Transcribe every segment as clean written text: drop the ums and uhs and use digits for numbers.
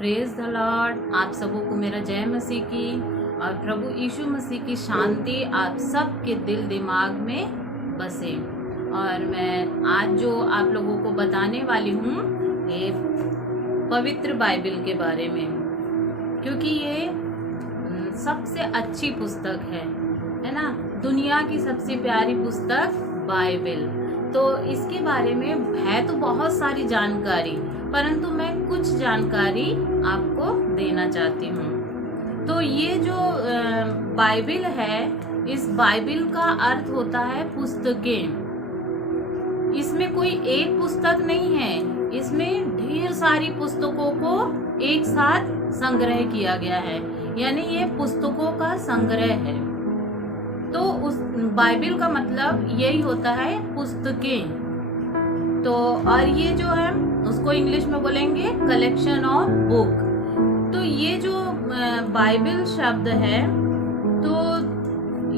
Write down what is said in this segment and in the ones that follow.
Praise the Lord. आप सबों को मेरा जय मसीह की और प्रभु यीशु मसीह की शांति आप सबके दिल दिमाग में बसे। और मैं आज जो आप लोगों को बताने वाली हूँ ये पवित्र बाइबल के बारे में, क्योंकि ये सबसे अच्छी पुस्तक है ना, दुनिया की सबसे प्यारी पुस्तक बाइबल। तो इसके बारे में है तो बहुत सारी जानकारी, परंतु मैं कुछ जानकारी आपको देना चाहती हूँ। तो ये जो बाइबल है, इस बाइबल का अर्थ होता है पुस्तकें। इसमें कोई एक पुस्तक नहीं है, इसमें ढेर सारी पुस्तकों को एक साथ संग्रह किया गया है, यानी ये पुस्तकों का संग्रह है। तो उस बाइबल का मतलब यही होता है पुस्तकें। तो और ये जो है उसको इंग्लिश में बोलेंगे कलेक्शन ऑफ बुक। तो ये जो बाइबल शब्द है, तो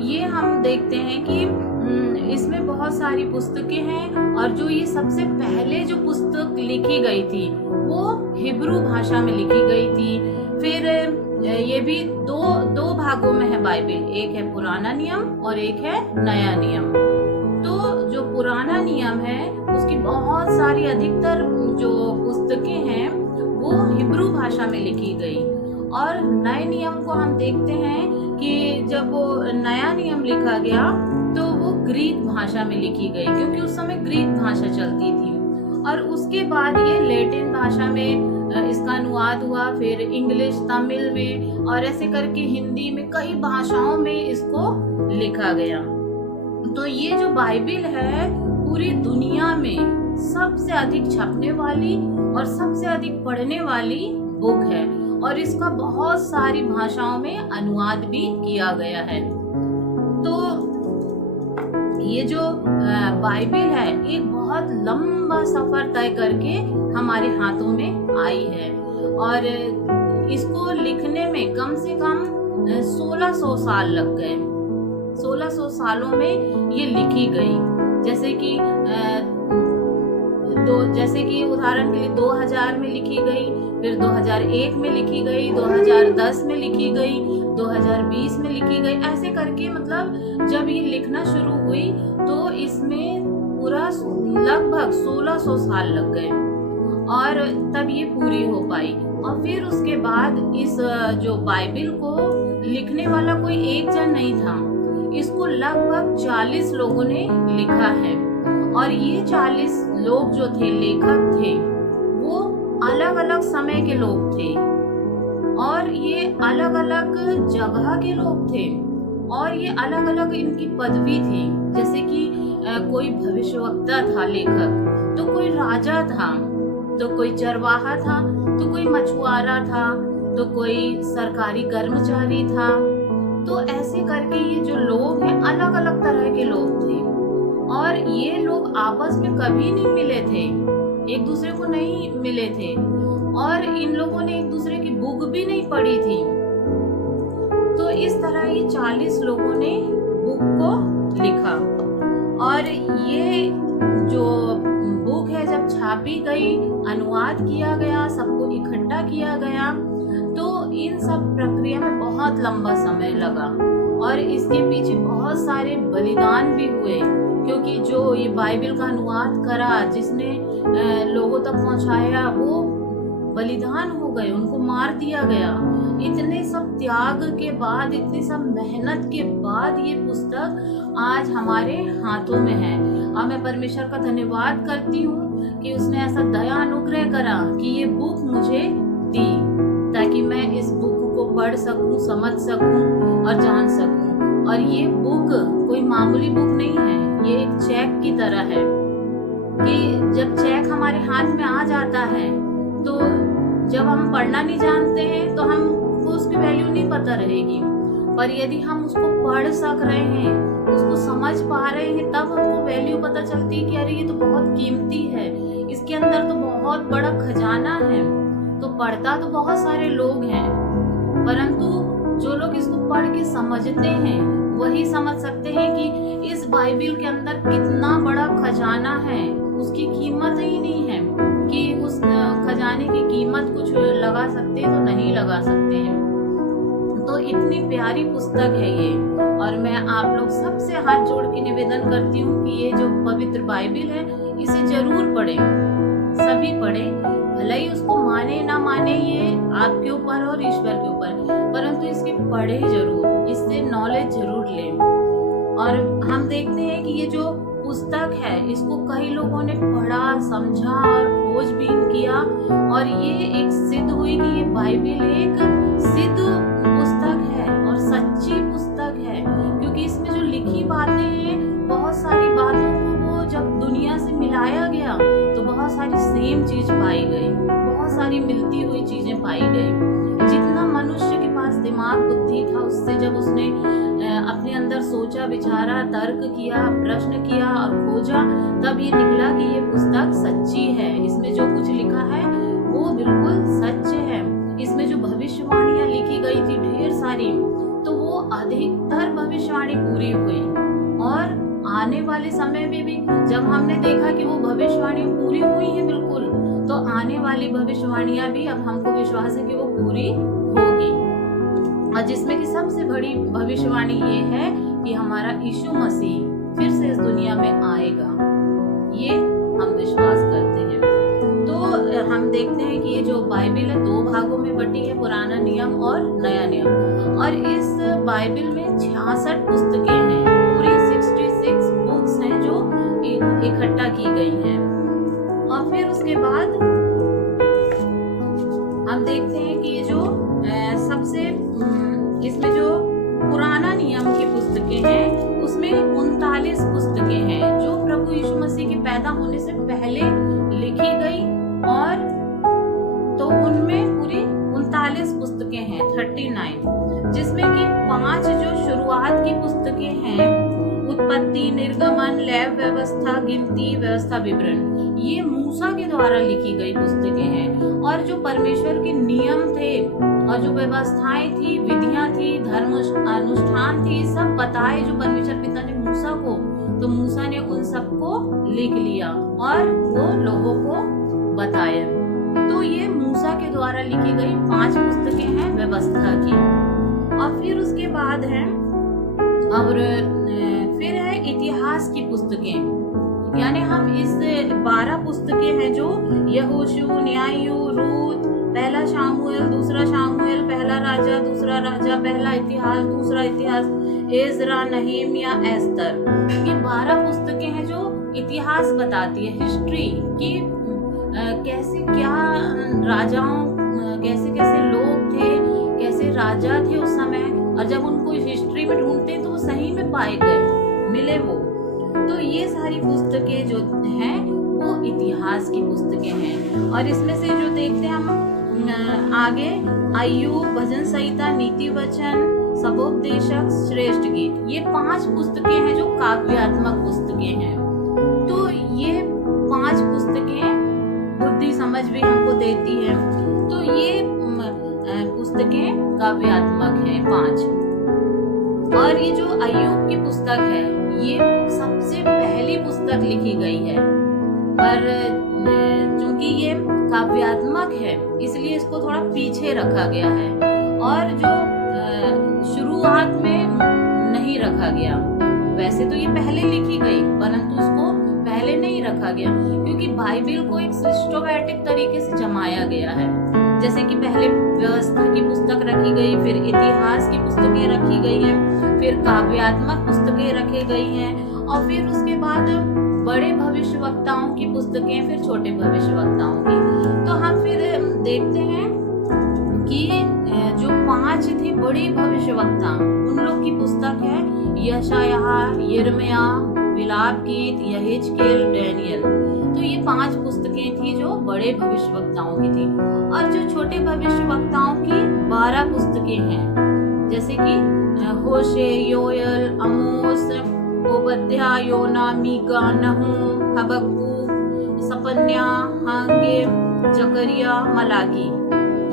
ये हम देखते हैं कि इसमें बहुत सारी पुस्तकें हैं, और जो ये सबसे पहले जो पुस्तक लिखी गई थी वो हिब्रू भाषा में लिखी गई थी। फिर ये भी दो भागों में है बाइबल, एक है पुराना नियम और एक है नया नियम। तो जो पुराना नियम है उसकी बहुत सारी अधिकतर जो पुस्तकें हैं वो हिब्रू भाषा में लिखी गई, और नए नियम को हम देखते हैं कि जब वो नया नियम लिखा गया तो वो ग्रीक भाषा में लिखी गई, क्योंकि उस समय ग्रीक भाषा चलती थी। और उसके बाद ये लैटिन भाषा में इसका अनुवाद हुआ, फिर इंग्लिश, तमिल में, और ऐसे करके हिंदी में, कई भाषाओं में इसको लिखा गया। तो ये जो बाइबल है पूरी दुनिया में सबसे अधिक छपने वाली और सबसे अधिक पढ़ने वाली बुक है, और इसका बहुत सारी भाषाओं में अनुवाद भी किया गया है। तो ये जो बाइबल है एक बहुत लंबा सफर तय करके हमारे हाथों में आई है, और इसको लिखने में कम से कम 1600 साल लग गए। 1600 सालों में ये लिखी गई। जैसे कि उदाहरण के लिए 2000 में लिखी गई, फिर 2001 में लिखी गई, 2010 में लिखी गई, 2020 में लिखी गई। ऐसे करके मतलब जब ये लिखना शुरू हुई तो इसमें पूरा लगभग 1600 साल लग गए, और तब ये पूरी हो पाई। और फिर उसके बाद इस जो बाइबल को लिखने वाला कोई एक जन नहीं था, इसको लगभग 40 लोगों ने लिखा है, और ये 40 लोग जो थे, लेखक थे, वो अलग अलग समय के लोग थे, और ये अलग अलग जगह के लोग थे, और ये अलग अलग इनकी पदवी थी। जैसे कि कोई भविष्यवक्ता था लेखक, तो कोई राजा था, तो कोई चरवाहा था, तो कोई मछुआरा था, तो कोई सरकारी कर्मचारी था। तो ऐसे करके ये जो लोग हैं अलग अलग तरह के लोग थे, और ये लोग आपस में कभी नहीं मिले थे, एक दूसरे को नहीं मिले थे, और इन लोगों ने एक दूसरे की बुक भी नहीं पढ़ी थी। तो इस तरह ये 40 लोगों ने बुक को लिखा, और ये जो बुक है जब छापी गई, अनुवाद किया गया, सबको इकट्ठा किया गया, तो इन सब प्रक्रिया में बहुत लंबा समय लगा, और इसके पीछे बहुत सारे बलिदान भी हुए, क्योंकि जो ये बाइबल का अनुवाद करा, जिसने लोगों तक पहुंचाया, वो बलिदान हो गए, उनको मार दिया गया। इतने सब त्याग के बाद, इतनी सब मेहनत के बाद ये पुस्तक आज हमारे हाथों में है, और मैं परमेश्वर का धन्यवाद करती हूँ कि उसने ऐसा दया अनुग्रह करा कि ये बुक मुझे दी, ताकि मैं इस बुक को पढ़ सकूं, समझ सकूं और जान सकूं। और ये बुक कोई मामूली बुक नहीं है, ये एक चेक की तरह है, कि जब चेक हमारे हाथ में आ जाता है तो जब हम पढ़ना नहीं जानते हैं तो हमको उसकी वैल्यू नहीं पता रहेगी, पर यदि हम उसको पढ़ सक रहे हैं, उसको समझ पा रहे हैं, तब हमको वैल्यू पता चलती है कि अरे ये तो बहुत कीमती है, इसके अंदर तो बहुत बड़ा खजाना है। तो पढ़ता तो बहुत सारे लोग हैं, परंतु जो लोग इसको पढ़ के समझते हैं वही समझ सकते हैं कि इस बाइबल के अंदर कितना बड़ा खजाना है, उसकी कीमत ही नहीं है कि उस खजाने की कीमत कुछ लगा सकते हैं तो नहीं लगा सकते हैं। तो इतनी प्यारी पुस्तक है ये, और मैं आप लोग सबसे हाथ जोड़ के निवेदन करती हूँ कि ये जो पवित्र बाइबिल है इसे जरूर पढ़ें, सभी पढ़ें। भले ही उसको माने ना माने ये आपके ऊपर और ईश्वर के ऊपर, परंतु इसके पढ़े जरूर, इससे नॉलेज जरूर लें। और हम देखते हैं कि ये जो पुस्तक है इसको कई लोगों ने पढ़ा, समझा और खोजबीन किया, और ये एक सिद्ध हुई कि ये बाइबिल एक सिद्ध पुस्तक है और सच्ची पुस्तक है, क्योंकि इसमें जो लिखी बातें हैं, बहुत सारी बातों को वो जब दुनिया से मिलाया गया तो बहुत सारी सेम चीज पाई गई, बहुत सारी मिलती हुई चीजें पाई गई। जितना मनुष्य के पास दिमाग बुद्धि था, उससे जब उसने अपने अंदर सोचा, विचारा, तर्क किया, प्रश्न किया और खोजा, तब ये निकला कि ये पुस्तक सच्ची है। इसमें जो कुछ लिखा है वो बिल्कुल सच है। इसमें जो भविष्यवाणियां लिखी गई थी ढेर सारी, तो वो अधिकतर भविष्यवाणी पूरी हुई, और आने वाले समय में भी जब हमने देखा कि वो भविष्यवाणी पूरी हुई है बिल्कुल, तो आने वाली भविष्यवाणियां भी अब हमको विश्वास है कि वो पूरी होगी। और जिसमें कि सबसे बड़ी भविष्यवाणी ये है कि हमारा यीशु मसीह फिर से इस दुनिया में आएगा, ये हम विश्वास करते हैं। तो हम देखते हैं कि ये जो बाइबिल है 2 भागों में बटी है, पुराना नियम और नया नियम, और इस बाइबिल में 66 पुस्तकें हैं, पूरी 66 बुक्स हैं जो इकट्ठा की गई हैं। और फिर उसके बाद हम देखते हैं कि ये जो सबसे इसमें जो पुराना नियम की पुस्तकें हैं उसमें 39 पुस्तकें हैं जो प्रभु यीशु मसीह के पैदा होने से पहले लिखी गई, और तो उनमें पूरी 39 पुस्तकें हैं, 39, जिसमें कि 5 जो शुरुआत की पुस्तकें हैं, उत्पत्ति, निर्गमन, लेव व्यवस्था, गिनती, व्यवस्था, विवरण, ये मूसा के द्वारा लिखी गई पुस्तकें हैं। और जो परमेश्वर के नियम थे और जो व्यवस्थाएं थी, विधियां थी, धर्म अनुष्ठान थी, सब बताए जो परमेश्वर पिता ने मूसा को, तो मूसा ने उन सबको लिख लिया और वो लोगों को बताया। तो ये मूसा के द्वारा लिखी गई 5 पुस्तकें हैं व्यवस्था की। और फिर उसके बाद है, और फिर है इतिहास की पुस्तकें, यानी हम इस 12 पुस्तकें हैं जो यहोशू, न्यायु, रूत, पहला शामुएल, दूसरा शामुएल, पहला राजा, दूसरा राजा, पहला इतिहास, दूसरा इतिहास, एजरा, नहेमिया, एस्तर, ये 12 पुस्तकें हैं जो इतिहास बताती है, हिस्ट्री की, कैसे क्या राजाओं, कैसे कैसे लोग थे, कैसे राजा थे उस समय, और जब उनको हिस्ट्री में ढूंढते तो वो सही में पाए गए, मिले वो। तो ये सारी पुस्तकें जो हैं वो इतिहास की पुस्तकें हैं। और इसमें से जो देखते हैं हम आगे, अय्यूब, भजन संहिता, नीति वचन, सबोपदेशक, श्रेष्ठ गीत, ये 5 पुस्तकें हैं जो काव्यात्मक पुस्तकें हैं। तो ये 5 पुस्तकें बुद्धि समझ भी हमको देती है। तो ये पुस्तकें काव्यात्मक हैं 5। और ये जो अय्यूब की पुस्तक है ये सबसे पहली पुस्तक लिखी गई है, पर चूंकि ये काव्यात्मक है इसलिए इसको थोड़ा पीछे रखा गया है, और जो शुरुआत में नहीं रखा गया। वैसे तो ये पहले लिखी गई परंतु उसको पहले नहीं रखा गया, क्योंकि बाइबिल को एक सिस्टमैटिक तरीके से जमाया गया है। जैसे कि पहले व्यवस्था की पुस्तक रखी गई, फिर इतिहास की पुस्तकें रखी गई हैं, फिर काव्यात्मक पुस्तकें रखी गई हैं, और फिर उसके बाद बड़े भविष्यवक्ताओं की पुस्तकें, फिर छोटे भविष्यवक्ताओं की। तो हम फिर देखते हैं कि जो 5 थे बड़े भविष्यवक्ता, उन लोग की पुस्तक है यशायाह, यिर्मयाह, विलाप गीत, यहेजकेल, डैनियल। तो ये 5 पुस्तकें थी जो बड़े भविष्यवक्ताओं की थी। और जो छोटे भविष्यवक्ताओं की 12 पुस्तकें हैं, जैसे कि होशे, योएल, आमोस, ओबद्याह, योना, मीका, नहूम, हबक्कूक, सपन्या, हागे, जकरिया, मलाकी,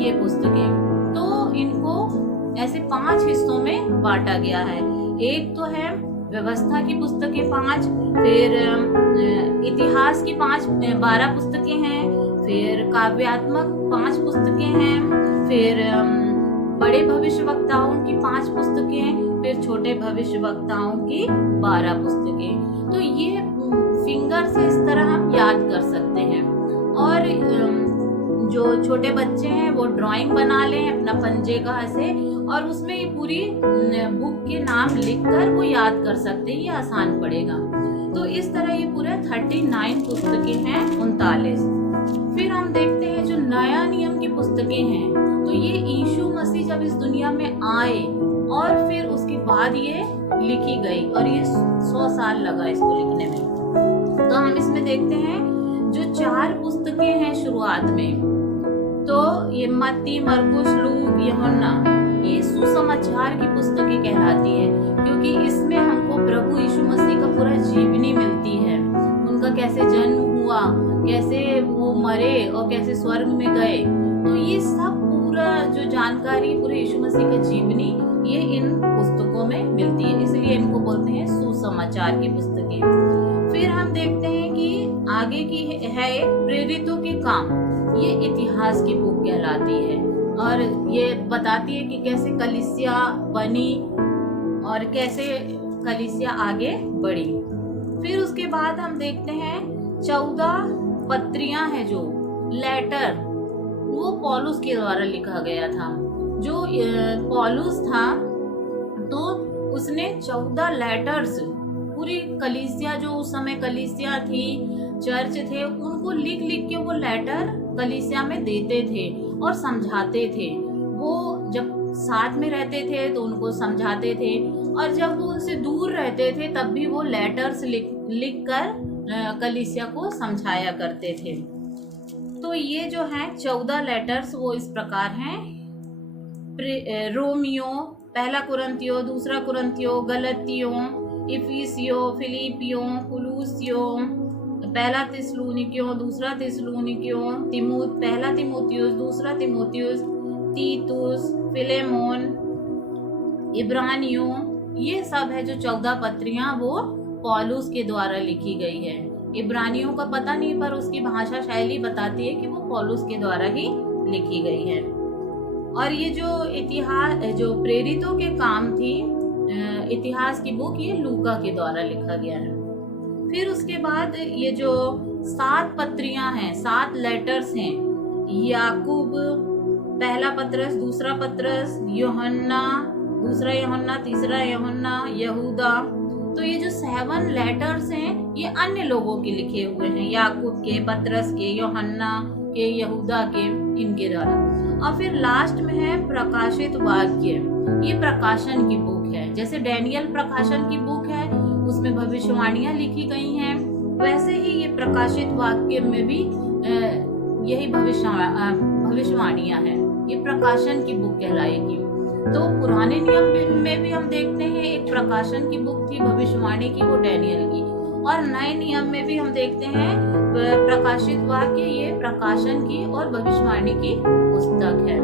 ये पुस्तकें। तो इनको ऐसे 5 हिस्सों में बांटा गया है। एक तो है व्यवस्था की पुस्तकें 5, फिर इतिहास की 12 पुस्तकें हैं, फिर काव्यात्मक 5 पुस्तकें हैं, फिर बड़े भविष्यवक्ताओं की 5 पुस्तकें, फिर छोटे भविष्यवक्ताओं की 12 पुस्तकें। तो ये फिंगर से इस तरह हम याद कर सकते हैं। और जो छोटे बच्चे हैं वो ड्राइंग बना लें अपना पंजे का ऐसे, और उसमें ये पूरी बुक के नाम लिखकर वो याद कर सकते हैं, ये आसान पड़ेगा। तो इस तरह ये पूरे 39 पुस्तकें हैं, 39। फिर हम देखते हैं जो नया नियम की पुस्तकें हैं, तो ये यीशु मसीह जब इस दुनिया में आए और फिर उसके बाद ये लिखी गई, और ये 100 साल लगा इसको लिखने में। तो हम इसमें देखते हैं जो 4 पुस्तकें हैं शुरुआत में, तो ये मत्ती, मरकुस, लूक, यूहन्ना, ये सुसमाचार की पुस्तकें कहलाती है, क्योंकि इसमें हमको प्रभु यीशु मसीह का पूरा जीवनी मिलती है। उनका कैसे जन्म हुआ, कैसे वो मरे और कैसे स्वर्ग में गए, तो ये सब पूरा जो जानकारी पूरे यीशु मसीह का जीवनी ये इन पुस्तकों में मिलती है, इसलिए इनको बोलते हैं सुसमाचार की पुस्तकें। फिर हम देखते हैं कि आगे की है एक प्रेरितों के काम, ये इतिहास की बुक कहलाती है, और ये बताती है कि कैसे कलीसिया बनी और कैसे कलीसिया आगे बढ़ी। फिर उसके बाद हम देखते हैं 14 पत्रियां हैं, जो लेटर, वो पौलुस के द्वारा लिखा गया था। जो पौलुस था तो उसने 14 लेटर्स पूरी कलीसिया, जो उस समय कलीसिया थी, चर्च थे, उनको लिख लिख के वो लेटर कलीसिया में देते थे और समझाते थे। वो जब साथ में रहते थे तो उनको समझाते थे, और जब वो उनसे दूर रहते थे तब भी वो लेटर्स लिख कर कलीसिया को समझाया करते थे। तो ये जो है 14 लेटर्स वो इस प्रकार हैं: रोमियो, पहला कुरिन्थियो, दूसरा कुरिन्थियो, गलतियों, इफिसियो, फिलिपियो, कुलूसियो, पहला थिस्सलुनीकियों, दूसरा थिस्सलुनीकियों, पहला तिमोथियुस, दूसरा तिमोथियुस, तीतुस, फिलेमोन, इब्रानियों, ये सब है जो 14 पत्रियां वो पौलुस के द्वारा लिखी गई है। इब्रानियों का पता नहीं, पर उसकी भाषा शैली बताती है कि वो पौलुस के द्वारा ही लिखी गई है। और ये जो इतिहास, जो प्रेरितों के काम थी, इतिहास की बुक, ये लूका के द्वारा लिखा गया है। फिर उसके बाद ये जो 7 पत्रियां हैं, 7 लेटर्स हैं, याकूब, पहला पत्रस, दूसरा पत्रस, यूहन्ना, दूसरा यूहन्ना, तीसरा यूहन्ना, यहूदा, तो ये जो 7 लेटर्स हैं ये अन्य लोगों के लिखे हुए हैं, याकूब के, पत्रस के, यूहन्ना के, यहूदा के, इनके द्वारा। और फिर लास्ट में है प्रकाशित वाक्य, ये प्रकाशन की बुक है। जैसे डैनियल प्रकाशन की बुक है, उसमें भविष्यवाणियां लिखी गई हैं, वैसे ही ये प्रकाशित वाक्य में भी यही भविष्यवाणियां हैं। ये प्रकाशन की बुक कहलाएगी। तो पुराने नियम में भी हम देखते हैं एक प्रकाशन की बुक थी भविष्यवाणी की, वो डैनियल की, और नए नियम में भी हम देखते हैं प्रकाशित वाक्य, ये प्रकाशन की और भविष्यवाणी की पुस्तक है।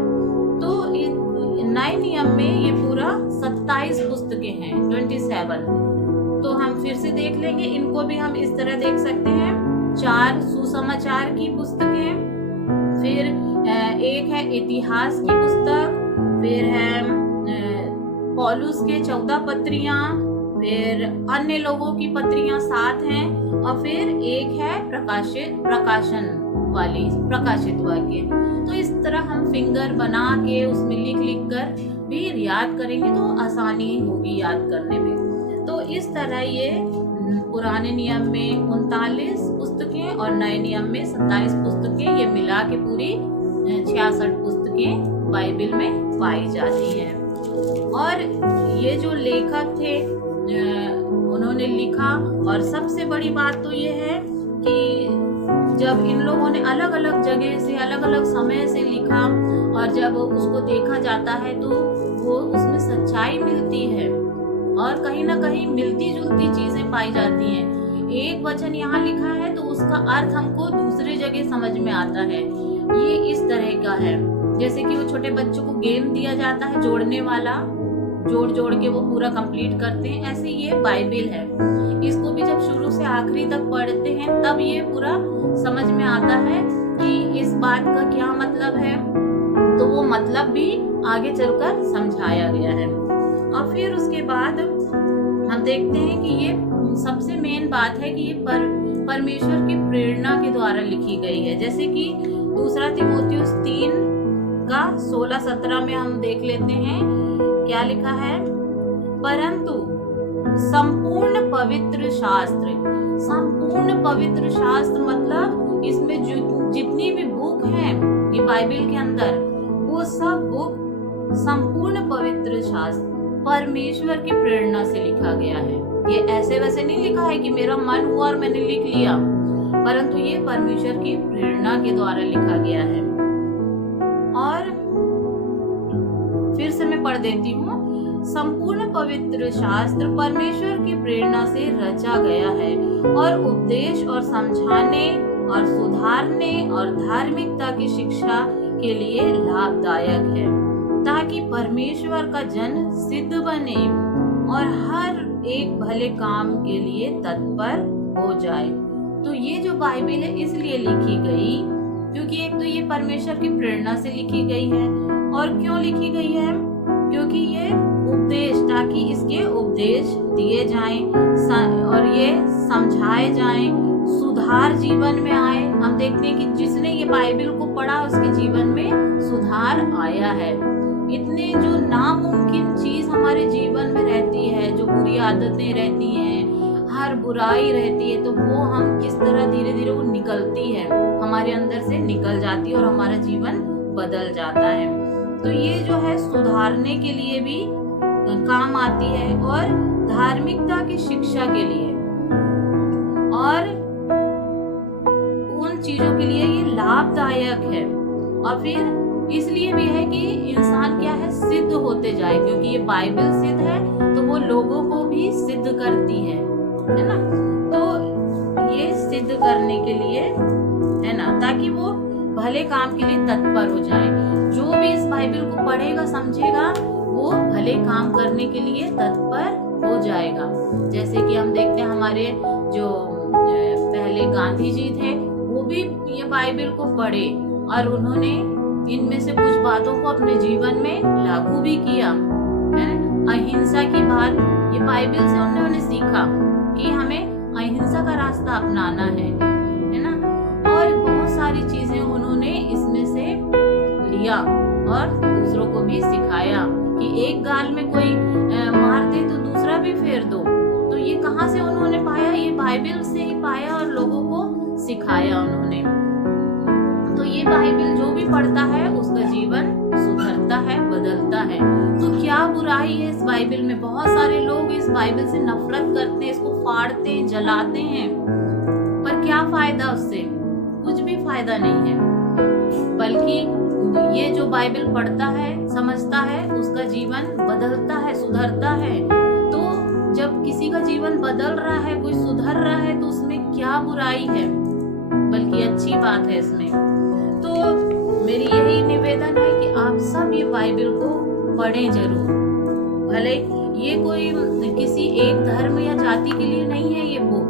तो नए नियम में ये पूरा 27 पुस्तकें हैं, 27। तो हम फिर से देख लेंगे, इनको भी हम इस तरह देख सकते हैं। 4 सुसमाचार की पुस्तकें, फिर एक है इतिहास की पुस्तक, फिर है पौलुस के 14 पत्रियां, फिर अन्य लोगों की पत्रियां 7 हैं, और फिर एक है प्रकाशन वाली प्रकाशित वाक्य। तो इस तरह हम फिंगर बना के उसमें लिख लिख कर भी याद करेंगे तो आसानी होगी याद करने में। तो इस तरह ये पुराने नियम में 39 पुस्तकें और नए नियम में 27 पुस्तकें, ये मिला के पूरी 66 पुस्तकें बाइबल में पाई जाती हैं। और ये जो लेखक थे उन्होंने लिखा, और सबसे बड़ी बात तो ये है कि जब इन लोगों ने अलग अलग जगह से, अलग अलग समय से लिखा, और जब उसको देखा जाता है तो वो उसमें सच्चाई मिलती है और कहीं ना कहीं मिलती जुलती चीजें पाई जाती हैं। एक वचन यहाँ लिखा है तो उसका अर्थ हमको दूसरी जगह समझ में आता है। ये इस तरह का है, जैसे कि वो छोटे बच्चों को गेम दिया जाता है जोड़ने वाला, जोड़ जोड़ के वो पूरा कंप्लीट करते हैं, ऐसे ये बाइबल है। इसको भी जब शुरू से आखिरी तक पढ़ते हैं तब ये पूरा समझ में आता है कि इस बात का क्या मतलब है, तो वो मतलब भी आगे चलकर समझाया गया है। और फिर उसके बाद हम देखते हैं कि ये सबसे मेन बात है कि ये परमेश्वर की प्रेरणा के द्वारा लिखी गई है। जैसे कि दूसरा तीमुथियुस 3 का 16-17 में हम देख लेते हैं, क्या लिखा है, परंतु संपूर्ण पवित्र शास्त्र मतलब इसमें जितनी भी बुक है ये बाइबल के अंदर, वो सब बुक संपूर्ण पवित्र शास्त्र परमेश्वर की प्रेरणा से लिखा गया है। ये ऐसे वैसे नहीं लिखा है कि मेरा मन हुआ और मैंने लिख लिया, परंतु ये परमेश्वर की प्रेरणा के द्वारा लिखा गया है। और फिर से मैं पढ़ देती हूँ, संपूर्ण पवित्र शास्त्र परमेश्वर की प्रेरणा से रचा गया है और उपदेश और समझाने और सुधारने और धार्मिकता की शिक्षा के लिए लाभदायक है, ताकि परमेश्वर का जन सिद्ध बने और हर एक भले काम के लिए तत्पर हो जाए। तो ये जो बाइबल है इसलिए लिखी गई क्योंकि एक तो ये परमेश्वर की प्रेरणा से लिखी गई है, और क्यों लिखी गई है, क्योंकि ये उपदेश, ताकि इसके उपदेश दिए जाएं और ये समझाए जाएं, सुधार जीवन में आए। हम देखते हैं कि जिसने ये बाइबल को पढ़ा उसके जीवन में सुधार आया है। इतने जो नामुमकिन चीज हमारे जीवन में रहती है, जो बुरी आदतें रहती हैं, हर बुराई रहती है, तो वो हम किस तरह धीरे धीरे वो निकलती है, हमारे अंदर से निकल जाती है और हमारा जीवन बदल जाता है। तो ये जो है सुधारने के लिए भी काम आती है और धार्मिकता की शिक्षा के लिए और उन चीजों के लिए ये लाभदायक है। और फिर इसलिए भी है कि इंसान क्या है, सिद्ध होते जाए, क्योंकि ये बाइबल सिद्ध है तो वो लोगों को भी सिद्ध करती है ना। तो ये सिद्ध करने के लिए है ना, ताकि वो भले काम के लिए तत्पर हो जाए। जो भी इस बाइबल को पढ़ेगा समझेगा वो भले काम करने के लिए तत्पर हो जाएगा। जैसे कि हम देखते हैं हमारे जो पहले गांधी जी थे वो भी ये बाइबल को पढ़े और उन्होंने इनमें से कुछ बातों को अपने जीवन में लागू भी किया है। अहिंसा की बात ये बाइबल से उन्होंने सीखा कि हमें अहिंसा का रास्ता अपनाना है ना। और बहुत सारी चीजें उन्होंने इसमें से लिया और दूसरों को भी सिखाया कि एक गाल में कोई मार दे तो दूसरा भी फेर दो। तो ये कहाँ से उन्होंने पाया, ये बाइबल से ही पाया और लोगों को सिखाया उन्होंने। तो ये बाइबल जो भी पढ़ता है उसका जीवन सुधरता है, बदलता है। तो क्या बुराई है इस बाइबल में? बहुत सारे लोग इस बाइबल से नफरत करते हैं, इसको फाड़ते हैं, जलाते हैं, पर क्या फायदा उससे? कुछ भी फायदा नहीं है। बल्कि ये जो बाइबल पढ़ता है, समझता है, उसका जीवन बदलता है, सुधरता है। तो जब किसी का जीवन बदल रहा है, कोई सुधर रहा है, तो उसमें क्या बुराई है, बल्कि अच्छी बात है इसमें। तो मेरी यही निवेदन है कि आप सब ये बाइबल को पढ़ें जरूर। भले ये कोई किसी एक धर्म या जाति के लिए नहीं है, ये बुक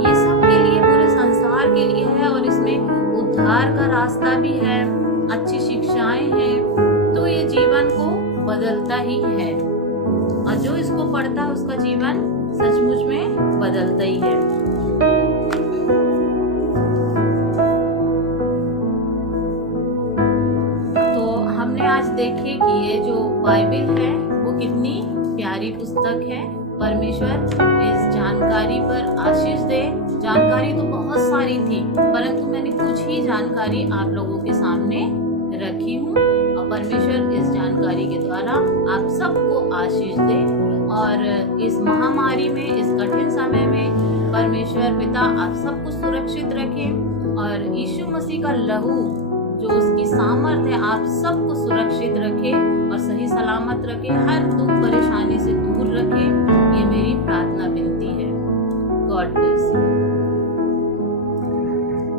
ये सबके लिए, पूरे संसार के लिए है। और इसमें उद्धार का रास्ता भी है, अच्छी शिक्षाएं हैं। तो ये जीवन को बदलता ही है और जो इसको पढ़ता है उसका जीवन सचमुच में बदलता ही है। तो हमने आज देखे कि ये जो बाइबल है वो कितनी प्यारी पुस्तक है। परमेश्वर इस जानकारी पर आशीष दे। जानकारी तो बहुत सारी थी, परंतु मैंने कुछ ही जानकारी आप लोगों के सामने रखी हूँ और परमेश्वर इस जानकारी के द्वारा आप सबको आशीष दे। और इस महामारी में, इस कठिन समय में परमेश्वर पिता आप सबको सुरक्षित रखे और यीशु मसीह का लहू जो उसकी सामर्थ है आप सबको सुरक्षित रखे और सही सलामत रखे, हर दुख परेशानी से दूर रखे। ये मेरी प्रार्थना विनती है। God bless.